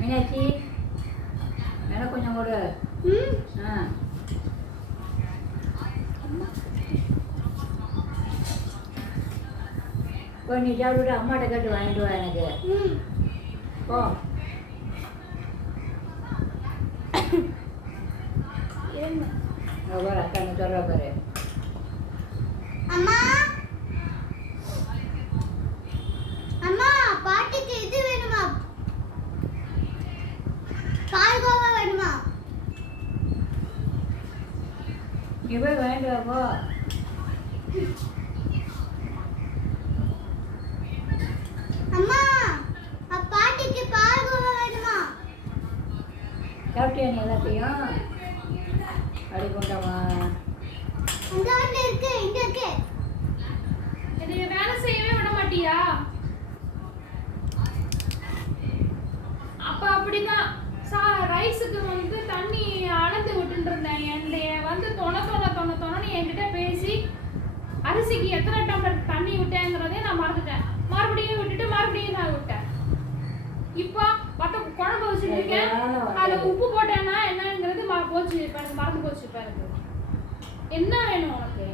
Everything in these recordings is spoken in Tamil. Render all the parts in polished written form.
மீனாட்சி எனக்கு கொஞ்சம் கொடு. ஆ போய் நீ சாப்பிட்டு அம்மாட்ட கேட்டு வாங்கிட்டு வா எனக்கு. போ. பாரு அக்கா நீ சொல்ற பாரு. அம்மா அம்மா பாட்டிக்கு இது வேணுமா? பால்கோவா வேணுமா? நீ போய் வாங்கிட்டு வா போ. அம்மா பாட்டிக்கு பால்கோவா வேணுமா? சாப்பிட்டியா நீ எல்லாத்தையும்? அடி கொண்டவா அந்த வந்து இருக்கு, இங்க இருக்கு. என்னைய வேலை செய்யவே விட மாட்டியா? அப்ப அப்படிதான் ரைஸுக்கு வந்து தண்ணி அளந்து விட்டுட்டு இருந்தேன். என்னைய வந்து தொணன்னு என்கிட்ட பேசி அரிசிக்கு எத்தனை டம்ளர் தண்ணி விட்டேங்கிறதே நான் மறந்துட்டேன். மறுபடியும் விட்டுட்டு மறுபடியும் நான் விட்டேன். இப்போ மற்ற குழம்பு வச்சுட்டு இருக்கேன். அதில் உப்பு போட்டேன்னா என்னங்கிறது போச்சு. இப்போ எனக்கு மறந்து போச்சு. இப்போ எனக்கு என்ன வேணும் உனக்கு?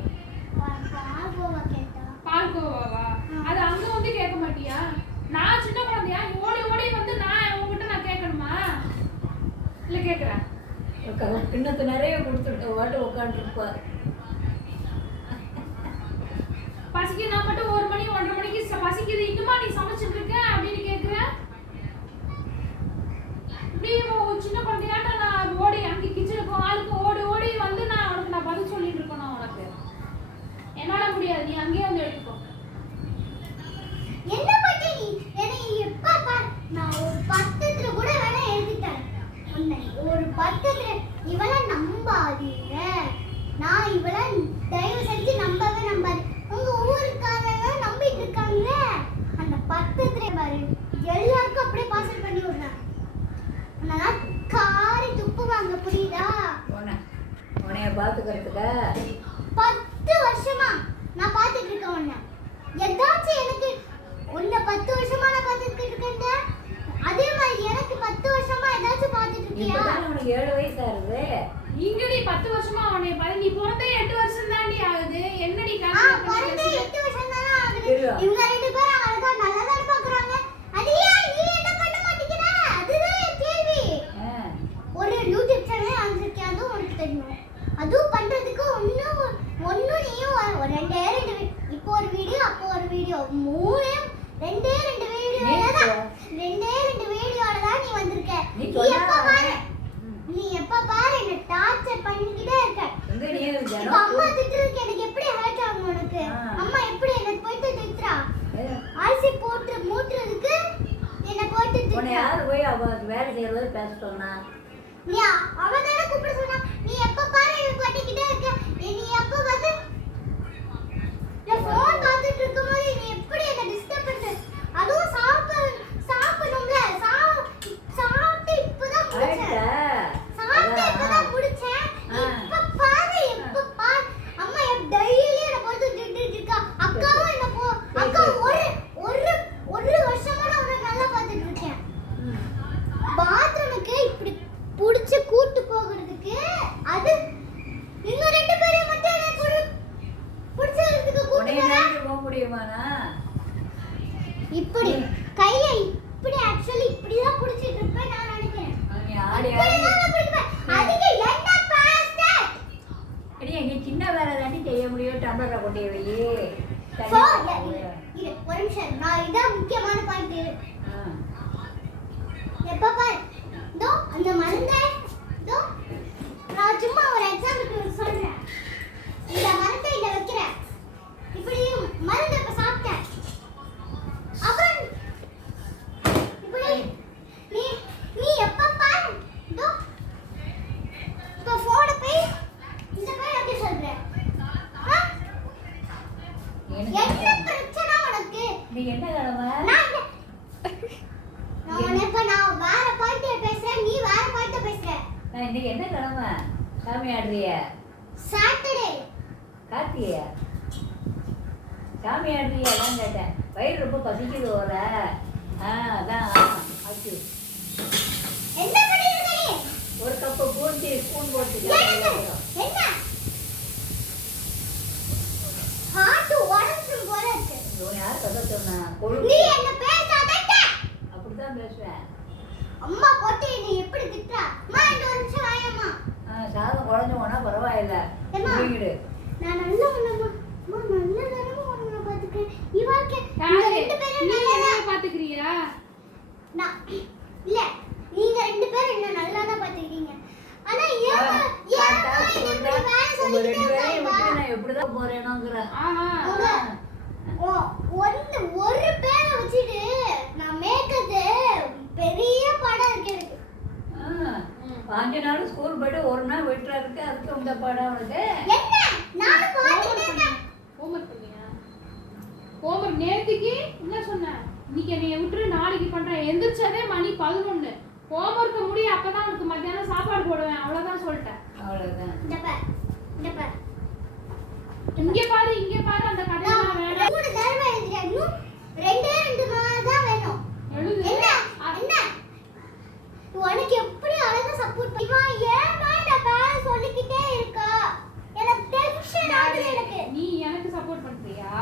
பால்கோவாவா? அது அங்க வந்து கேட்க மாட்டியா? நான் சின்ன குழந்தையா ஓடி ஓடி வந்து நான் உங்ககிட்ட நான் கேட்கணுமா? இல்ல கேட்குறேன். கிண்ணத்து நிறைய கொடுத்துருக்க ஓட்டு உட்காந்துருப்பா. பசிக்கு நான் மட்டும் 1 மணி 1:30 மணிக்கு பசிக்குது, இன்னுமா நீ சமைச்சிட்டு இருக்க அப்படின்னு கேட்குறேன். இப்படி சின்ன குழந்தையாட்ட நான் ஓடி அங்கே கிச்சனுக்கும் ஆளுக்கும் ஓடி ஓடி வந்து நான் உனக்கு நான் பதில் சொல்லிட்டு இருக்கணும். உனக்கு என்னால முடியாது. நீ அங்கேயே வந்து எடுத்துக்கோ. என்ன பண்ணி நீ என்னை எப்ப பார் நான் ஒரு பக்கத்துல கூட வேணா எழுதிட்டேன். உன்னை ஒரு பக்கத்துல இவளை நம்பாதீங்க. நான் இவளை தயவு செஞ்சு நம்பவே நம்பாது. உங்க ஊருக்காரங்க நம்பிட்டு இருக்காங்க. அந்த பக்கத்துல பாரு எல்லாருக்கும் அப்படியே பார்சல் பண்ணி விடுறேன். நான் காரி துப்புவாங்க, புரியுதா? உன்னைய பார்த்துக்கிறதுக்கா 10 வருஷமா நான் பார்த்துட்டு இருக்கேன். உன்னை ஏதாச்சும் எனக்கு உன்னை 10 வருஷமா நான் பார்த்துட்டு இருக்கேன். அதே மாதிரி எனக்கு 10 வருஷமா ஏதாச்சும் பார்த்துட்டு இருக்கியா? உனக்கு 7 வயசு ஆகுது. இங்கடி 10 வருஷமா உன்னை பாரு. நீ பிறந்தே 8 வருஷம் தாண்டி ஆகுது. என்னடி பிறந்தே 8 வருஷம் தானே ஆகுது. இவங்க 2 பேரும் அழகா நல்லா தான் பார்க்கறாங்க. அது ஏன் நீ என்ன பண்ண மாட்டேங்கிற? அதுதான் என் கேள்வி. ஒரு யூடியூப் சேனல் ஆரம்பிச்சிருக்கேன், அதுவும் உனக்கு தெரியும். அதுவும் பண்றதுக்கு ஒன்னும் நீயும் 2 இப்போ ஒரு வீடியோ அப்போ ஒரு வீடியோ 2 வீடியோல தான் நீ வந்திருக்க. நீ எப்ப பாரு என்ன டார்ச்சர் பண்ணிக்கிட்டே இருக்க. இப்போ அம்மா திட்டுறதுக்கு எனக்கு எப்படி ஹர்ட் ஆகும் உனக்கு? அம்மா எப்படி எனக்கு போயிட்டு திட்டுறா? அரிசி போட்டு மூட்டுறதுக்கு என்ன போயிட்டு திட்டுறா. யாரு போய் அவ வேலை செய்யறது பேச சொன்னா? நீ அவ தான கூப்பிட சொன்னா. நீ எப்ப பாரு என்ன பண்ணிக்கிட்டே இருக்க. நீ எப்ப வந்து நான் ஃபோன் பார்த்துட்டு இருக்கும்போது நீ எப்படி என்ன டிஸ்டர்ப் பண்ற? அதுவும் சாப்பிடணும்ல. சாப்பிட்டு இப்பதான் முடிச்சேன். எப்ப பாரு அம்மா டெய்லி என்ன போட்டு திட்டிட்டு இருக்கா. அக்காவும் என்ன அக்கா ஒரு வருஷமா நான் உன்னை நல்லா பார்த்துட்டு இருக்கேன். பாத்ரூமுக்கு இப்படி புடிச்சு கூட்டு போகிறதுக்கு அது இன்னும் 2 பேரும் மட்டும் என்ன புடிச்சதுக்கு கூட்டு போக முடியுமானா? இப்படி கையை இப்படி ஆக்சுவலி இப்படி தான் புடிச்சிட்டு இருப்பேன் நான் நினைக்கிறேன். அதுக்கு என்ன பாஸ்டர்? நீ சின்ன வேலை தாண்டி செய்ய முடியும். டம்ளரை கொண்டு வை. ஒரு நிமிஷம், நான் இதான் முக்கியமான பாயிண்ட். எப்ப பாரு தோ அந்த மருந்தை தோ நான் சும்மா ஒரு எக்ஸாம்பிளுக்கு சொல்றேன். இந்த மரத்தை இங்க வைக்கிறேன். இப்படி மருந்து இப்ப சாப்பிட்டேன். அப்புறம் இப்படி நீ எப்ப பாரு தோ இப்ப போட போய் இந்த போய் எப்படி சொல்ற? என்ன பிரச்சனை உனக்கு? நீ என்ன கிழமை? நான் வேற பாயிண்ட் பேசுறேன், நீ வேற பாயிண்ட் பேசுற. நான் இன்னைக்கு என்ன கிழமை? சாமி ஆடுறிய? சாட்டர்டே. கார்த்திகை சாமி ஆடுறிய? அதான் கேட்டேன். வயிறு ரொம்ப பசிக்குது. அதான் ஆச்சு. போட்டு என்ன ஹார்ட் உடைஞ்சிரும் போல இருக்கு. யார் கதை சொன்னா? நீ என்ன பேசாதட்ட. அப்படிதான் பேசுவேன். அம்மா போட்டு நீ எப்படி திட்டா? அம்மா இந்த ஒரு நிமிஷம் வாயம்மா. சாதம் குழஞ்சு போனா பரவாயில்ல. வீடு நான் நல்லா பண்ணமா. அம்மா நல்ல தரமா உன்னை பாத்துக்கேன். இவாக்கே ரெண்டு பேரும் நீ நல்லா என்ன பாத்துக்கறியா? நான் இல்ல நீங்க ரெண்டு பேரும் என்ன நல்லா தான் பாத்துக்கிறீங்க. ஆனா ஏன் இப்படி வேலை சொல்லிட்டே இருக்காங்க? நான் எப்படிதான் போறேனோங்கற. ஒரு பேரை வச்சுட்டு நான் மேய்க்கிறது பெரிய படம் இருக்கு எனக்கு. 5 நாள் ஸ்கூல் போயிட்டு ஒரு நாள் வீட்டுல இருக்கு. அதுக்கு இந்த படம் உனக்கு என்ன? நான் பாத்துட்டே இருக்கேன். ஹோம்வொர்க் பண்ணியா? ஹோம்வொர்க் நேத்துக்கு என்ன சொன்ன? இன்னைக்கு என்னைய விட்டுரு நாளைக்கு பண்றேன். எந்திரிச்சதே மணி 11. ஹோம்வொர்க் முடிய அப்பதான் உனக்கு மத்தியானம் சாப்பாடு போடுவேன். அவ்வளவுதான் சொல்லிட்டேன். அவ்வளவுதான். இந்த பாரு இங்க பாரு அந்த கடையில வேற 3 தடவை எழுதிட்டேன். இன்னும் ரெண்டு மார்க் தான் வேணும். எழுது. என்ன உனக்கு எப்படி அழகா சப்போர்ட் பண்ணி ஏமா இந்த பேர சொல்லிக்கிட்டே இருக்கா? எனக்கு டென்ஷன் ஆகுது. எனக்கு நீ எனக்கு சப்போர்ட் பண்றியா?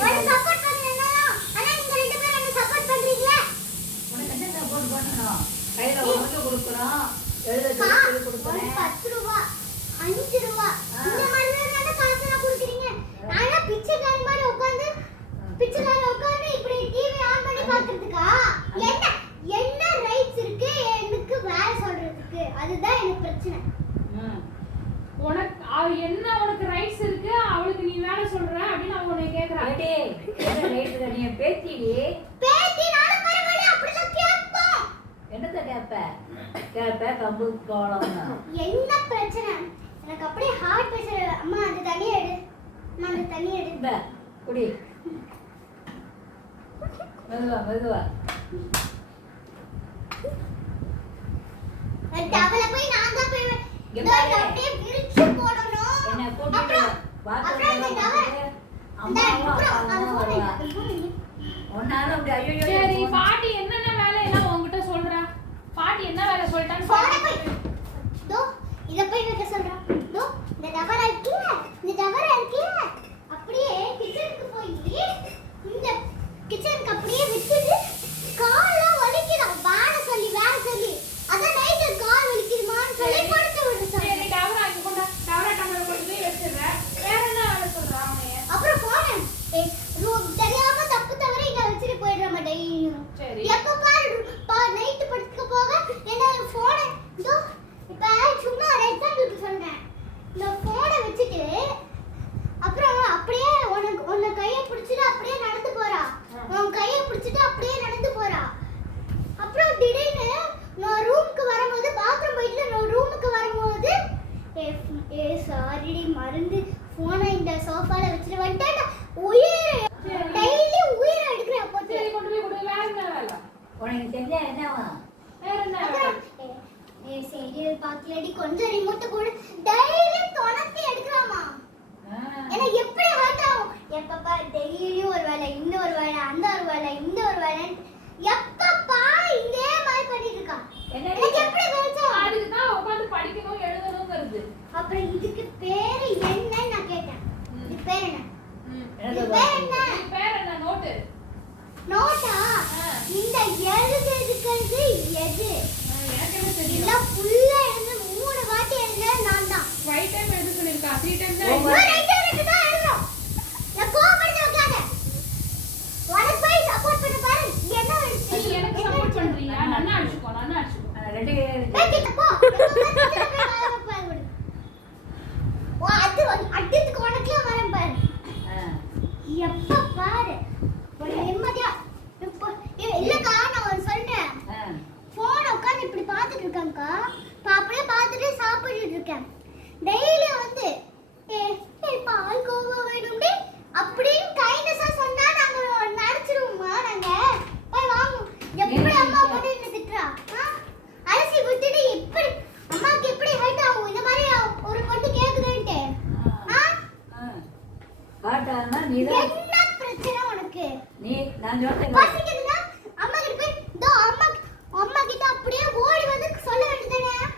உனக்கு சப்போர்ட் பண்ணலனா ஆனா நீங்க ரெண்டு பேரும் எனக்கு சப்போர்ட் பண்றீங்க. உனக்கு என்ன சப்போர்ட் பண்ணனும்? கையில உனக்கு கொடுக்குறோம். எழுத சொல்லி கொடுக்குறேன். 10 ரூபாய் 5 ரூபாய் இந்த மாதிரி தான காசுலாம் கொடுக்குறீங்க. ஆனா பிச்சைக்காரி மாதிரி உட்கார்ந்து இப்படி டிவி ஆன் பண்ணி பார்க்கிறதுக்கா? என்ன ரைட்ஸ் இருக்கு எனக்கு வேலை சொல்றதுக்கு? அதுதான் எனக்கு பிரச்சனை. உனக்கு ரைட்ஸ் இருக்கு, அவளுக்கு நீ வேலை சொல்ற அப்படின்னு அவ உன்னை கேக்குறா. டேய் என்ன ரைட்ஸ் நீ பேத்திடி? நானும் பரவாயில்லை அப்படிதான் கேட்போம். என்னத்த கேப்ப கம்பு கோலம்னா என்ன பிரச்சனை? எனக்கு அப்படியே ஹார்ட் பிரஷர். அம்மா அந்த தண்ணி எடு. நான் அந்த தண்ணி எடு. இந்த குடி. மெதுவா டவல போய் நான் தான் போய் இந்த அப்படியே விரிச்சு போடணும். என்ன போட்டு அப்புறம் இந்த டவல் ஒன்னால அப்படி ஐயோ. சரி பாட்டி என்னென்ன வேலை எல்லாம் உன்கிட்ட சொல்றா? பாட்டி என்ன வேலை சொல்லிட்டான்னு போட போய் தோ இத போய் வைக்க சொல்றா. தோ இந்த டவல் இருக்குல அப்படியே கிச்சனுக்கு போய் இந்த கிச்சனுக்கு அப்படியே விட்டுட்டு கால்ல வலிக்குதா வேலை சொல்லி அதான் நைட் கால் வலிக்குதுமான்னு சொல்லி படுத்து விடு. சரி டவரா இங்க கொண்டா. டவரா டம்ளர் கொண்டு போய் வச்சிடுற. வேற என்ன வேலை சொல்றா அவனைய? அப்புறம் போனேன் தெரியாம தப்பு தவற இங்க வச்சுட்டு போயிடுற டெய்லியும். சரி எப்ப பாரு நைட் படுத்துக்க போக என்ன போன் இதோ இப்ப சும்மா ஒரு எக்ஸாம்பிளுக்கு சொல்றேன். இந்த போனை வச்சுட்டு அப்புறம் அப்படியே உன்னை கையை பிடிச்சிட்டு அப்படியே நடந்து போறா. உன் கையை பிடிச்சிட்டு அப்படியே நடந்து போறா. அப்புறம் திடீர்னு நான் ரூமுக்கு வரும்போது பாத்ரூம் போயிட்டு நான் ரூமுக்கு வரும்போது சாரிடி மறந்து போனை இந்த சோஃபால வச்சுட்டு வந்துட்டேன். டெய்லி உயிரை எடுக்கிறேன். அப்போ சரி கொண்டு போய் கொடு. வேற என்ன வேலை? உனக்கு தெரிஞ்சா என்னவா? வேற என்ன வேலை? சீரியல் பார்க்கலடி கொஞ்சம் ரிமோட் போடு. டெய்லி தொணத்தி எடுக்கறாமா. எனக்கு எப்படி ஹர்ட் ஆகும்? எப்பப்பா டெய்லியும் ஒரு வேளை இன்னொரு வேளை அந்த ஒரு வேளை இந்த ஒரு வேளை எப்பப்பா இதே மாதிரி பண்ணிட்டு இருக்கா. எனக்கு எப்படி வெச்சா? அதுக்கு தான் உட்கார்ந்து படிக்கணும் எழுதணும்ங்கிறது. அப்புறம் இதுக்கு பேர் என்ன நான் கேட்டேன். இது பேர் என்ன? என்னது பேர் பேர் என்ன? நோட்டு. நோட்டா? இந்த எழுதுறதுக்கு எது? எனக்கு என்ன தெரியும்? இல்ல ஃபுல்லா எழுது 3 வாட்டி எழுதுன நான் தான். ஃபைவ் டைம் எழுத சொல்லிருக்கா. 3 டைம் தான் நான் 2 டைம் தான் எழுதணும். நான் கோவப்பட்டு உட்கார்ந்த. உனக்கு போய் சப்போர்ட் பண்ண பாரு. என்ன நீ எனக்கு சப்போர்ட் பண்றியா? நான் அடிச்சுக்கோ. ரெண்டு பேக்கிட்ட போ. அடித்துக்கு உனக்கே வரேன் பாரு. எப்ப பாரு ஒரு நிம்மதியா இல்லக்கா நான் ஒரு சொல்றேன். போன் உட்கார்ந்து இப்படி பார்த்துட்டு இருக்கேன்க்கா. அப்படியே பார்த்துட்டு சாப்பிட்டுட்டு இருக்கேன். டெய்லி வந்து பால் கோவா வேணும்டி அப்படின்னு கைண்டஸா சொன்னா நாங்க நடிச்சிருவோமா? நாங்க போய் வாங்குவோம். எப்படி அம்மா போட்டு என்ன திட்டுறா? அரிசி விட்டுட்டு இப்படி அம்மாக்கு எப்படி ஹைட் ஆகும்? இந்த மாதிரி ஒரு பொண்ணு கேக்குதுன்ட்டு காட்டானா நீதான் என்ன பிரச்சனை உனக்கு? நான் சொல்றேன். பசிக்குதுன்னா அம்மா கிட்ட போய் அம்மா கிட்ட அப்படியே ஓடி வந்து சொல்ல வேண்டியதுதானே?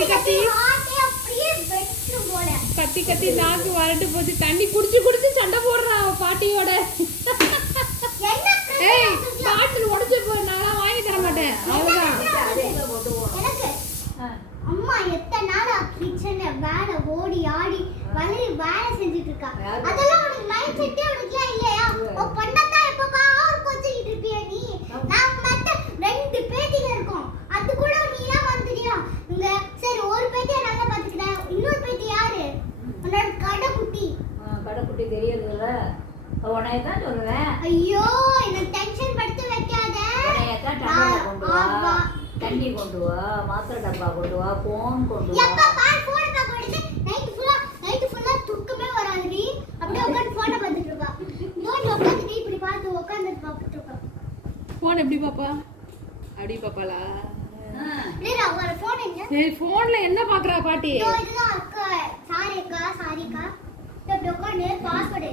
கத்தி கத்தி ஹார்ட்டே அப்படியே வெட்டும் போல. கத்தி கத்தி நாக்கு வரட்டு போச்சு. தண்ணி குடிச்சு குடிச்சு சண்டை போடுறான் அவ பாட்டியோட. என்ன ஏய் பிரச்சனை? பாட்டில் உடைச்சு போய் நான் வாங்கி தர மாட்டேன். அவ்வளவுதான். எனக்கு அம்மா எத்தனை நாளா கிச்சன்ல வேலை ஓடி ஆடி வேலை செஞ்சுட்டு இருக்கா. அதெல்லாம் உனக்கு மைண்ட் செட்டே உனக்கு இல்லையா? உன் பொண்ணத்தான் எப்ப பாரு கொஞ்சிட்டு இருப்பியா நீ? நான் மத்த 2 பேத்திங்க இருக்கோம். அது கூட நீ எல்லாம் வந்துறியா? இங்க சரி ஒரு பேத்தியை நல்லா பாத்துக்கிறேன். இன்னொரு பேத்தி யாரு? உன்னோட கடைக்குட்டி. கடைக்குட்டி தெரியறதுல உனையத்தான் சொல்லுவேன். ஐயோ என்ன டென்ஷன் படுத்து வைக்காத. உனையத்தான் டப்பா கொண்டு வா, தண்ணி கொண்டு வா, மாத்திரை டப்பா கொண்டு வா, போன் கொண்டு வா. எப்ப பாரு போன் பார்க்க வேண்டியது. நைட் ஃபுல்லா தூக்கமே வராதுடி. அப்படியே உட்கார்ந்து போனை பார்த்துட்டு இருக்கா. போன் உட்கார்ந்து இப்படி பார்த்து உட்கார்ந்து பார்த்துட்டு இருக்கா. போன் எப்படி பாப்பா? அப்படி பாப்பாளா? இல்ல அவளோட போன் எங்க? சரி போன்ல என்ன பாக்குறா பாட்டி? இதோ இதுதான் அக்கா. சாரிக்கா. இப்படி உட்கார்ந்து பாஸ்வேர்டு.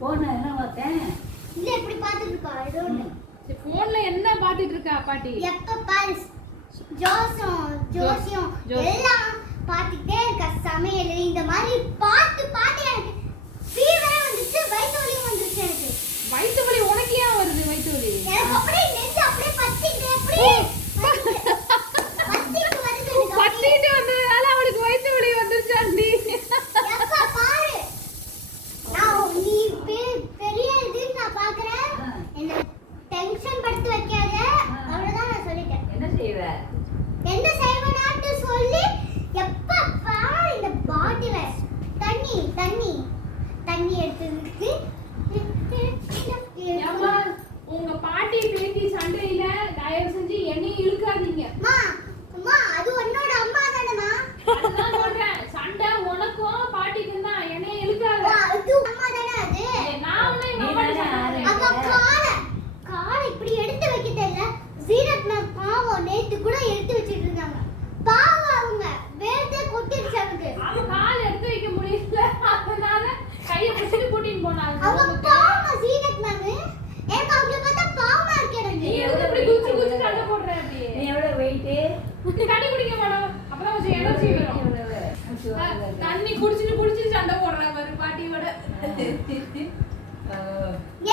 போன என்ன பார்த்தேன்? இல்ல இப்படி பார்த்துட்டு இருக்கா. ஏதோ ஒண்ணு. சரி போன்ல என்ன பாத்துட்டு இருக்கா பாட்டி? எப்ப பாரு ஜோசியம் எல்லாம் பார்த்துட்டே இருக்க. சமையல் இந்த மாதிரி பார்த்து எனக்கு ஃபீவரே வந்துச்சு, வயிற்று வலியும் வந்துச்சு. எனக்கு வயிற்று வலி உனக்கு ஏன் வருது? வயிற்று வலி எனக்கு அப்படியே நெஞ்சு அப்படியே பத்திட்டு அப்படியே பத்திட்டு வருது எனக்கு. பத்திட்டு வந்ததுனால அவளுக்கு வயிற்று வலி வந்துருச்சாண்டி. எப்ப பாரு நீ பெரிய இது நான் பாக்குறேன். என்ன டென்ஷன் படுத்து வைக்காத. அவ்வளவுதான் நான் சொல்லிட்டேன். என்ன செய்வ? என்ன செய்வனாட்டு சொல்லி எப்ப பாரு இந்த பாட்டில தண்ணி எடுத்துட்டு ஏம்மா, உங்க பாட்டி பேத்தி சண்டையில தயவு செஞ்சு என்னையும் இழுக்காதீங்க. அம்மா அது உன்னோட அம்மா தானேமா? அதுதான் சொல்றேன். சண்டை உனக்கும் பாட்டிக்கும் தான். என்னையும் இழுக்காத. அது அம்மா தானே அது. நான் ஒண்ணும் எங்க அம்மா சொல்றேன். அப்ப காலை இப்படி எடுத்து வைக்க தெரியல. ஜீரத் நான் பாவம் நேத்து கூட எடுத்து வச்சிட்டு இருந்தாங்க. பாவம் அவங்க வேர்த்தே கொட்டிடுச்சு அவங்களுக்கு. அவ கால் எடுத்து வைக்க முடியல. அதனால கையை பிடிச்சிட்டு கூட்டிட்டு போனாங்க. அவங்க பாவம் ஜீரத் மேம். எனக்கு அவங்கள பார்த்தா பாவமா இருக்கு எனக்கு. நீ எவ்வளவு இப்படி குச்சி குச்சி சண்டை போடுற அப்படி? நீ எவ்வளவு வெயிட்? தண்ணி குடிக்க மாட்டோம். அப்பதான் கொஞ்சம் எனர்ஜி வரும். தண்ணி குடிச்சிட்டு சண்டை போடுற பாரு பாட்டியோட.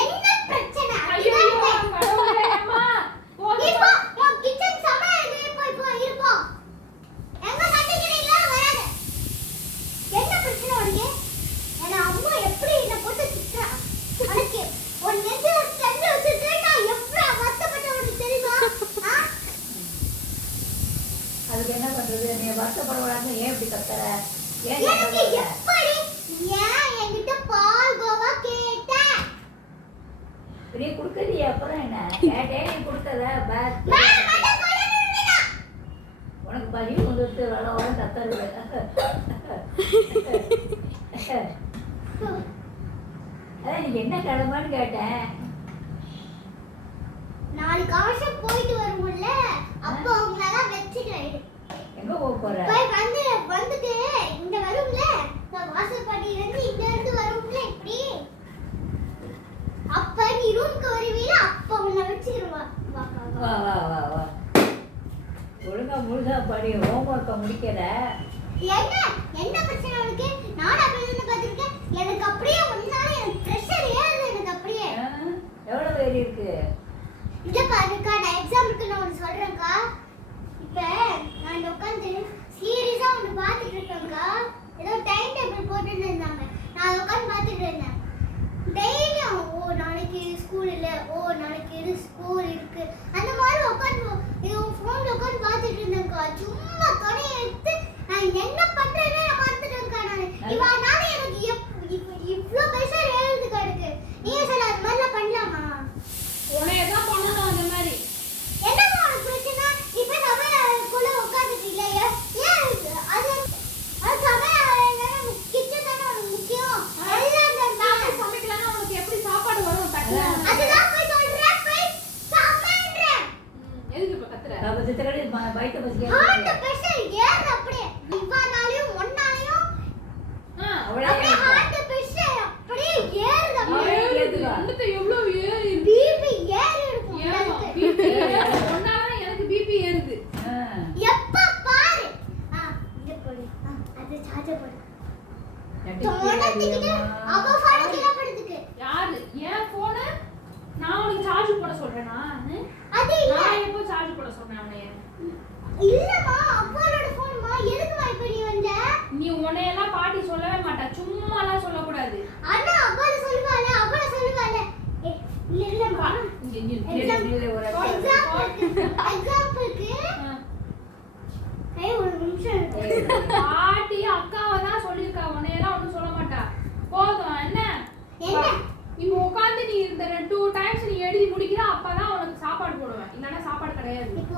என்ன பிரச்சனை? ஐயோ கடவுளே அம்மா. இப்போ உன் கிச்சன் சமையல் இப்போ இருப்போம். எங்க கட்டிக்கிறீங்களா வராது. என்ன பிரச்சனை உனக்கு? என்ன அம்மா எப்படி என்ன போட்டு திட்டுறா? உனக்கு ஒரு நெஞ்சில செஞ்சு வச்சுட்டு நான் எவ்வளவு வருத்தப்பட்ட உனக்கு தெரியுமா? அதுக்கு என்ன பண்றது? நீ வருத்தப்படக்கூடாது. ஏன் இப்படி கத்துற? ஏன் எனக்கு எப்படி ஏன் என்கிட்ட பால் கோவா கேட்ட? நீ குடுக்கறியே, அப்புறம் என்ன? கேட்டே நீ கொடுத்தத பேக். உனக்கு பதிவு வந்துட்டு வர கத்தரு. அதான் நீங்க என்ன கிளம்பான்னு கேட்டேன். நாளைக்கு அவசரம் போயிட்டு வரும்ல, அப்போ அவங்களெல்லாம் வச்சுக்கிறேன். எங்க போக போற? போய் வந்துட்டு இங்க வரும்ல, வாசல்படியில இருந்து இங்க இருந்து வரும்ல இப்படி. அப்ப நீ ரூம்க்கு வருவீல, அப்ப உன்னை வச்சுக்கிறவா. வா வா வா வா. ஒழுங்கா முழுசா படி. ஹோம்ஒர்க்கை முடிக்கல. என்ன பிரச்சனை உனக்கு? நான் அப்படியே பார்த்துருக்கேன். எனக்கு அப்படியே முன்னால எனக்கு ப்ரெஷர் ஏறுது. எனக்கு அப்படியே எவ்வளவு பேர் இருக்கு? இங்க பாருக்கா, நான் எக்ஸாம்பிளுக்கு நான் ஒன்று சொல்றேன்க்கா. இப்ப நான் உட்காந்து சீரியஸா ஒன்று பார்த்துட்டு இருக்கேன்க்கா. ஏதோ டைம் டேபிள் போட்டுட்டு இருந்தாங்க. நான் உட்காந்து பார்த்துட்டு இருந்தேன். டெய்லியும் நாளைக்கு ஸ்கூல் இல்லை, நாளைக்கு இது ஸ்கூல் இருக்கு, அந்த மாதிரி உட்காந்து இது ஃபோன்ல உட்காந்து பார்த்துட்டு இருந்தேன்க்கா. சும்மா துணையை எடுத்து நான் என்ன பண்றேன்னு நான் பார்த்துட்டேன்க்கா. நான் இவனால எனக்கு இவ்வளோ பைசா ஏழுதுக்கா இருக்கு. நீங்க சொல்ல அது மாதிரிலாம் பண்ணலாமா? உனையதான் பண்ணணும் அந்த மாதிரி. என்னமா உனக்கு பிரச்சனை? இப்ப சமையலுக்குள்ள உட்காந்துட்டு இல்லையா? ஏன் அது சமையல் கிச்சன் தானே உனக்கு முக்கியம். நான் சமைக்கலன்னா உனக்கு எப்படி சாப்பாடு வரும்? தட்டுல அதுதான் போய் சொல்றேன், போய் சமைன்றேன். எதுக்கு இப்ப கத்துற? பைத்த பசி ஹார்ட் பிரஷர் ஏறுது அப்படியே. இவனாலயும் ஒன்னாலயும் அவ்வளவு அப்படியே ஹார்ட் பிரஷர் அப்படியே ஏறுது அப்படியே. வந்துட்டு எவ்வளவு ஏறி பிபி ஏறி இருக்கும். ஒன்னால எனக்கு பிபி ஏறுது. எப்ப படுத்துக்கிட்டு அவ ஃபோன் கீழ படுத்துக்கு. யாரு என் போனு நான் உனக்கு சார்ஜ் போட சொல்றேனா அது இல்ல. நான் எப்போ சார்ஜ் போட சொன்னேன் உன்னைய இல்லம்மா அப்பாவோட ஃபோன்மா. எதுக்குமா இப்ப நீ வந்த? நீ உன்னையெல்லாம் பாட்டி சொல்லவே மாட்டா சும்மாலாம் சொல்லக்கூடாது அண்ணா அப்பால சொல்லுவால அப்பால சொல்லுவால. இல்லம்மா ஒரு எக்ஸாம்பிளுக்கு ஒரு நிமிஷம் இருக்கு. பாட்டி அக்காவை தான் சொல்லியிருக்கா உன்னையெல்லாம் ஒன்றும் சொல்ல மாட்டா போதும் என்ன என்ன? இப்போ உட்காந்து நீ இந்த 2 டைம்ஸ் நீ எழுதி முடிக்கிற அப்பதான் உனக்கு சாப்பாடு போடுவேன் இல்லைன்னா சாப்பாடு கிடையாது இப்போ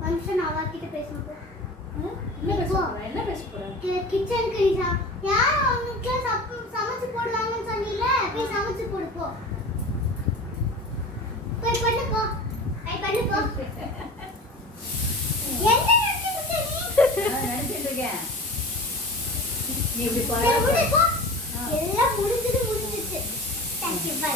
ஃபங்க்ஷன் அவகிட்ட பேசணும் போ. என்ன பேச போற என்ன பேச போற கிச்சனுக்கு யார் அவங்களுக்கு சமைச்சு போடுவாங்கன்னு சொன்னீல போய் சமைச்சு போடு போ. போய் பண்ணு போ. பண்ணு போ. என்ன நினைச்சிட்டு இருக்கேன் நீ இப்படி சரி, விடு பாரு போ. எல்லாம் முடிஞ்சிடுச்சு. Thank you by.